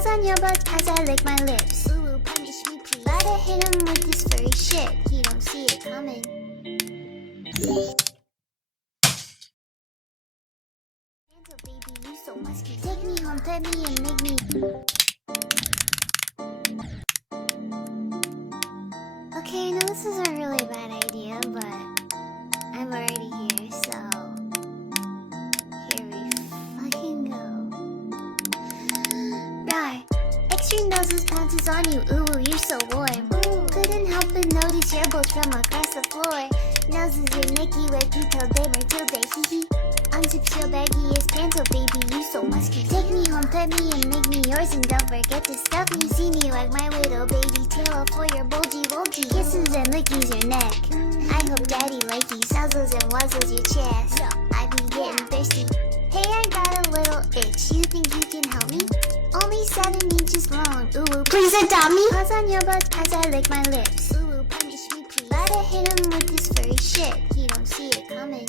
Paws on your butt as I lick my lips. Ooh, punish me please. Gotta hit him with this furry shit. He don't see it coming. Panto baby, you so musky. Take me home, pet me and make me. Okay, I know this is a really bad idea, but I'm already here, so here we fucking go. Rawr. Extreme noses pounces on you, ooh, you're so warm. Ooh, couldn't help but notice your bolt from across the floor. Noses are nicky with detail, they Matilda, hee hee. Unzips your baggy as Panto baby, you so musky. Take me home, pet me and make me yours, and don't forget to stuff me. See me like my widow baby, tail for your bulgy. Kisses and lickies your neck. I hope daddy likey suzzles and wuzzles your chest. I be getting thirsty. Hey, I got a little itch. You think you can help me? Only 7 inches long. Ooh, please adopt me. Paws on your butt as I lick my lips. Ooh, punish me please. Gotta hit him with this furry shit. He don't see it coming.